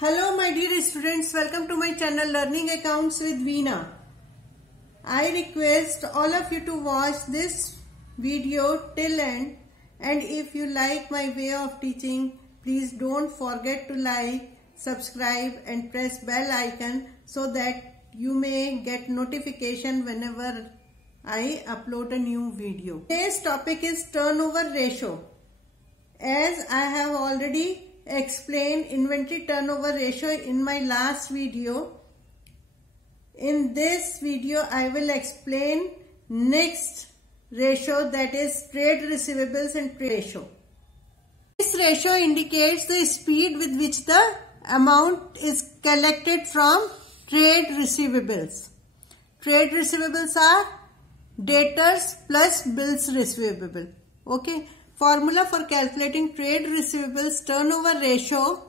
Hello my dear students, welcome to my channel Learning Accounts with Veena. I request all of you to watch this video till end, and if you like my way of teaching, please don't forget to like, subscribe and press bell icon so that you may get notification whenever I upload a new video. Today's topic is turnover ratio. As I have already explained inventory turnover ratio in my last video, in this video I will explain next ratio, that is trade receivables and trade ratio. This ratio indicates the speed with which the amount is collected from trade receivables. Trade receivables are debtors plus bills receivable. Okay. Formula for calculating trade receivables turnover ratio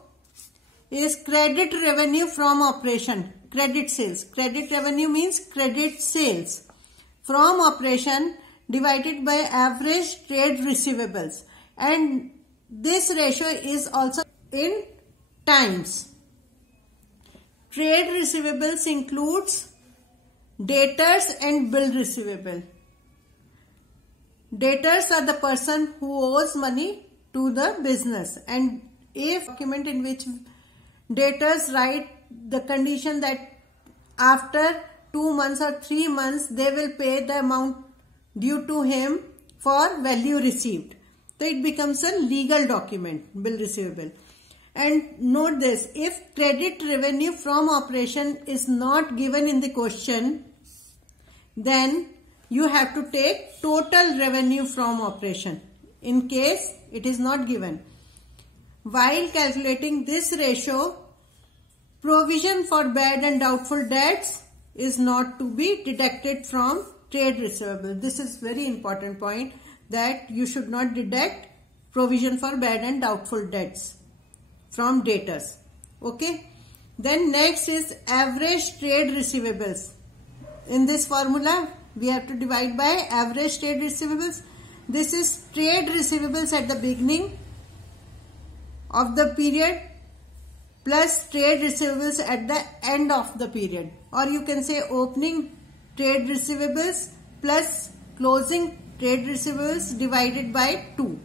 is credit revenue from operation, credit sales. Credit revenue means credit sales from operation divided by average trade receivables, and this ratio is also in times. Trade receivables includes debtors and bill receivable. Debtors are the person who owes money to the business, and if document in which debtors write the condition that after 2 months or 3 months they will pay the amount due to him for value received, so it becomes a legal document, bill receivable. And note this, if credit revenue from operation is not given in the question, then you have to take total revenue from operation in case it is not given. While calculating this ratio, provision for bad and doubtful debts is not to be deducted from trade receivable. This is very important point, that you should not deduct provision for bad and doubtful debts from debtors. Okay. Then next is average trade receivables. In this formula, we have to divide by average trade receivables. This is trade receivables at the beginning of the period plus trade receivables at the end of the period, or you can say opening trade receivables plus closing trade receivables divided by 2.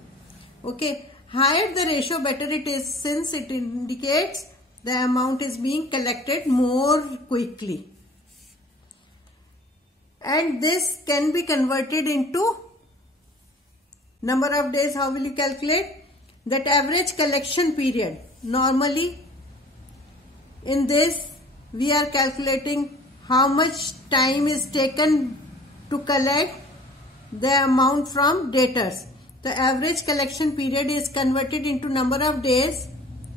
Okay, higher the ratio better it is, since it indicates the amount is being collected more quickly. And this can be converted into number of days. How will you calculate? That average collection period. Normally in this we are calculating how much time is taken to collect the amount from debtors. The average collection period is converted into number of days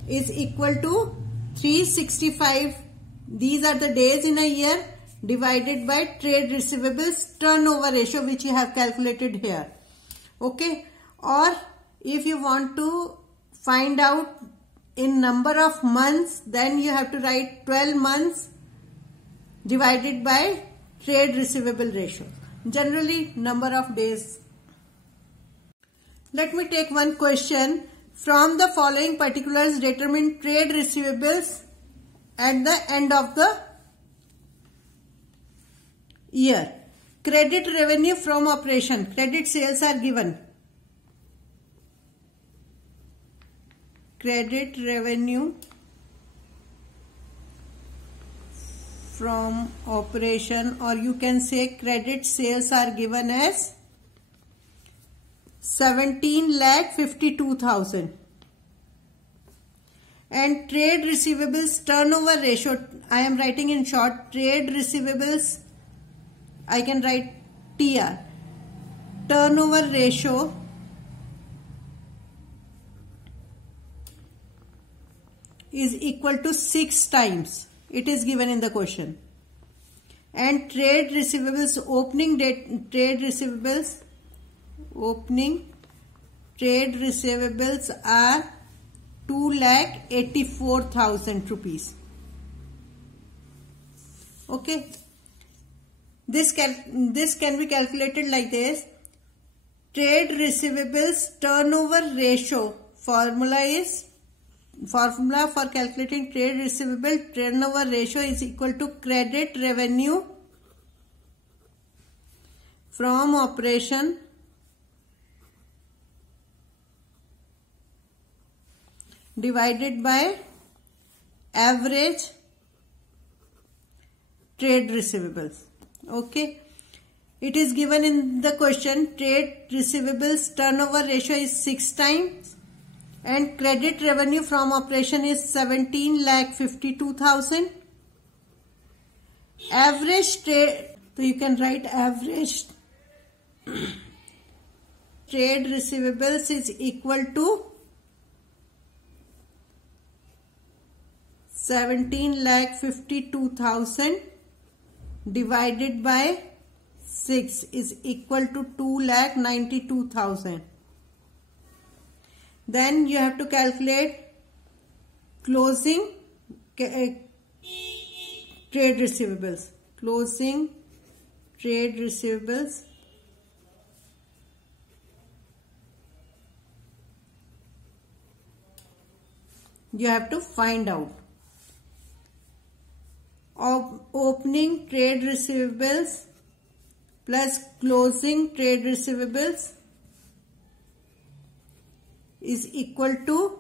is equal to 365. These are the days in a year, divided by trade receivables turnover ratio, which you have calculated here. Okay. Or if you want to find out in number of months, then you have to write 12 months divided by trade receivable ratio. Generally number of days. Let me take one question. From the following particulars, determine trade receivables at the end of the year. Credit revenue from operation. Credit sales are given. Credit revenue from operation, or you can say credit sales are given as 17,52,000. And trade receivables turnover ratio, I am writing in short, trade receivables, I can write TR, turnover ratio is equal to 6 times. It is given in the question. And trade receivables, opening trade receivables are 2,84,000 rupees. Okay. This can be calculated like this. Trade receivables turnover ratio formula is formula for calculating trade receivable turnover ratio is equal to credit revenue from operation divided by average trade receivables. Okay. It is given in the question trade receivables turnover ratio is 6 times and credit revenue from operation is 17,52,000. Average trade, so you can write average trade receivables is equal to 17,52,000 divided by 6 is equal to 2,92,000. Then you have to calculate closing trade receivables. Closing trade receivables you have to find out. Opening trade receivables plus closing trade receivables is equal to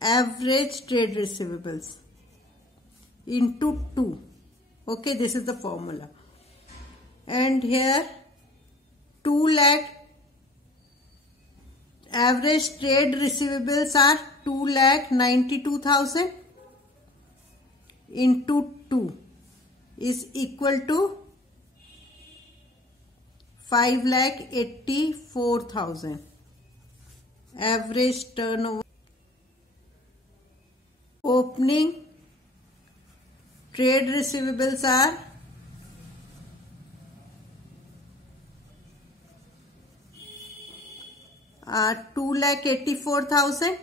average trade receivables into 2. Okay, this is the formula. And here 2 lakh average trade receivables are 2,92,000 into 2 is equal to 5,84,000. Average turnover. Opening trade receivables are 2,84,000.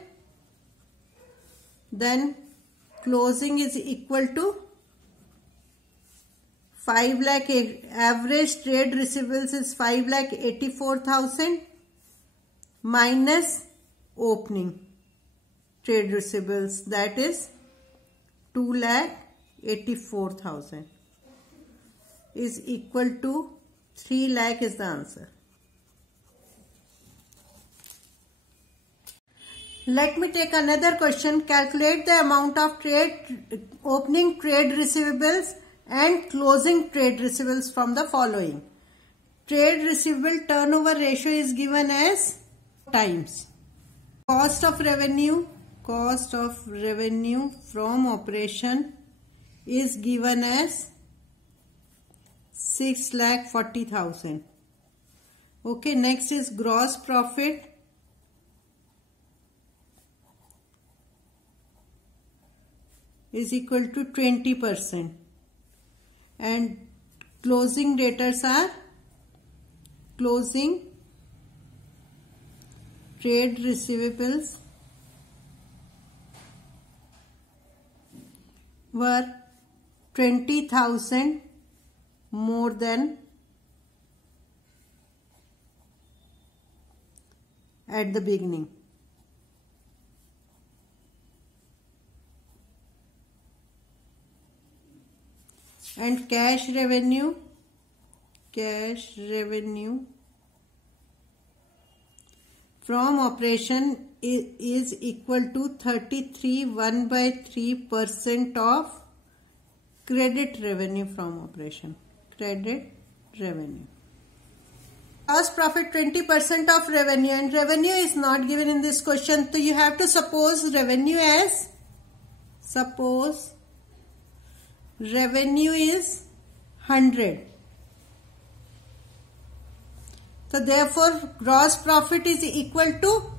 Then closing is equal to 5 lakh. Average trade receivables is 5,84,000 minus opening trade receivables, that is 2,84,000 is equal to 3 lakh is the answer. Let me take another question. Calculate the amount of opening trade receivables and closing trade receivables from the following. Trade receivable turnover ratio is given as times. Cost of revenue from operation is given as 6,40,000. Okay, next is gross profit. Is equal to 20% and closing debtors are closing trade receivables were 20,000 more than at the beginning. And cash revenue from operation is equal to 33.1/3% of credit revenue from operation. Credit revenue. Gross profit 20% of revenue, and revenue is not given in this question. So you have to suppose revenue as, revenue is 100. So therefore gross profit is equal to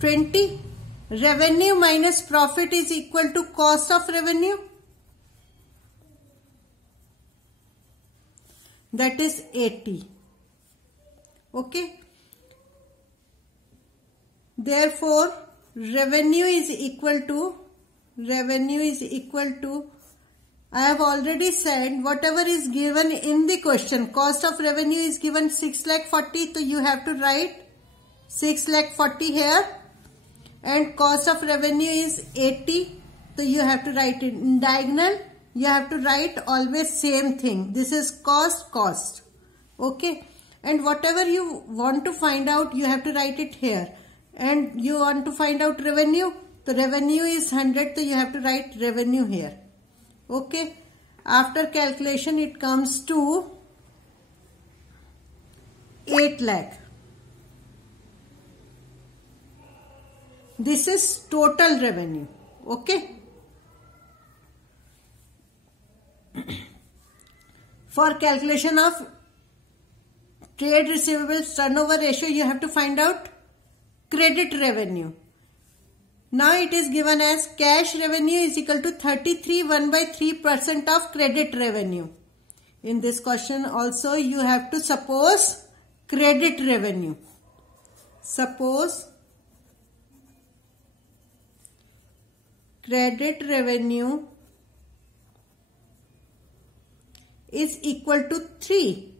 20. Revenue minus profit is equal to cost of revenue, that is 80. Okay. Therefore revenue is equal to, I have already said whatever is given in the question. Cost of revenue is given 6,40,000, so you have to write 6 lakh 40 here, and cost of revenue is 80. So you have to write it in diagonal. You have to write always same thing. This is cost. Okay. And whatever you want to find out, you have to write it here. And you want to find out revenue. The revenue is 100. So you have to write revenue here. Okay. After calculation, it comes to 8 lakh. This is total revenue. Okay. For calculation of trade receivables turnover ratio, you have to find out credit revenue. Now it is given as cash revenue is equal to 33.1/3% of credit revenue. In this question also you have to suppose credit revenue. Suppose credit revenue is equal to 3.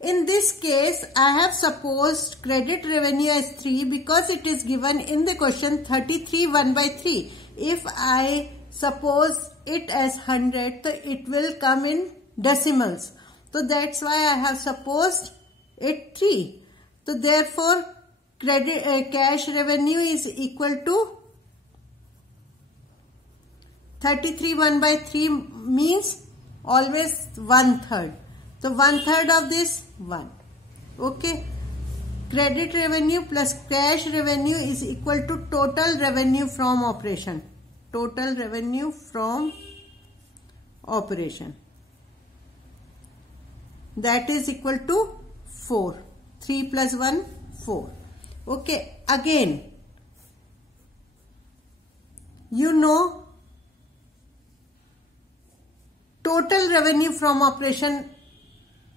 In this case, I have supposed credit revenue as 3 because it is given in the question 33.1/3. If I suppose it as 100, so it will come in decimals. So that's why I have supposed it 3. So therefore, cash revenue is equal to 33.1/3 means always 1/3. So 1/3 of this 1. Okay. Credit revenue plus cash revenue is equal to total revenue from operation. Total revenue from operation. That is equal to 4. 3 plus 1, 4. Okay. Again, you know, total revenue from operation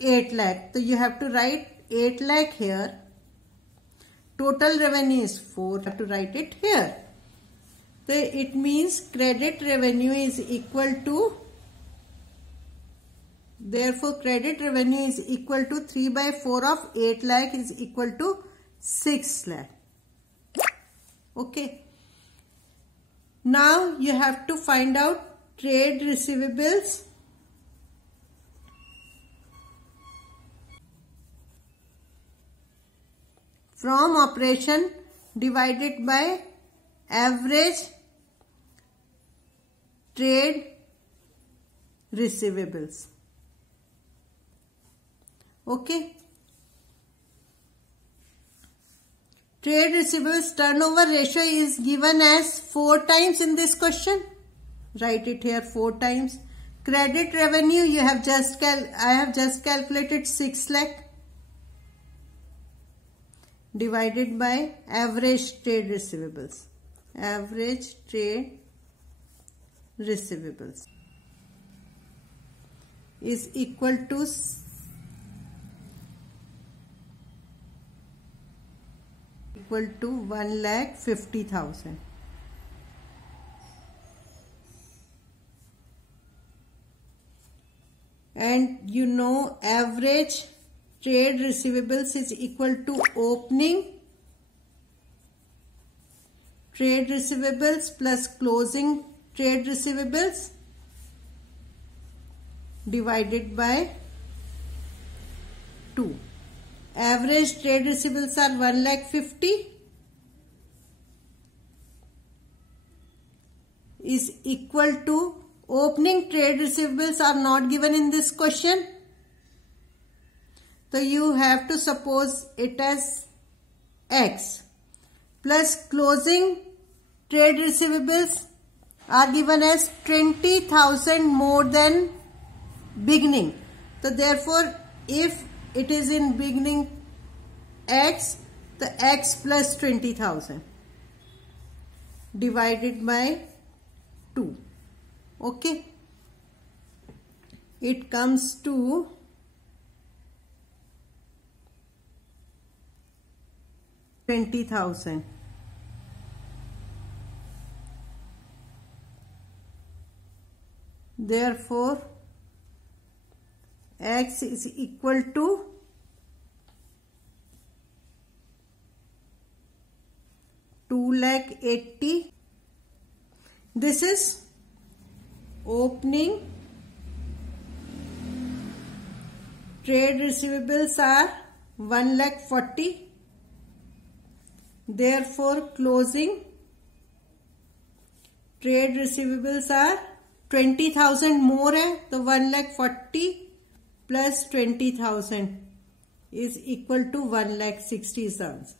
8 lakh. So you have to write 8 lakh here. Total revenue is 4. You have to write it here. So it means credit revenue is equal to, therefore credit revenue is equal to 3/4 of 8 lakh is equal to 6 lakh. Okay. Now you have to find out trade receivables. From operation divided by average trade receivables. Okay. Trade receivables turnover ratio is given as 4 times in this question. Write it here 4 times. Credit revenue I have just calculated 6 lakh. Divided by average trade receivables. Average trade receivables is equal to 1,50,000. And you know average trade receivables is equal to opening trade receivables plus closing trade receivables divided by 2. Average trade receivables are 1,50,000 is equal to opening trade receivables are not given in this question. So you have to suppose it as X plus closing trade receivables are given as 20,000 more than beginning. So therefore, if it is in beginning X, the X plus 20,000 divided by 2. Okay. It comes to 20,000. Therefore, X is equal to 2,80,000. This is opening. Trade receivables are 1,40,000. Therefore, closing trade receivables are 20,000 more है, तो 1,40,000 plus 20,000 is equal to 1,60,000.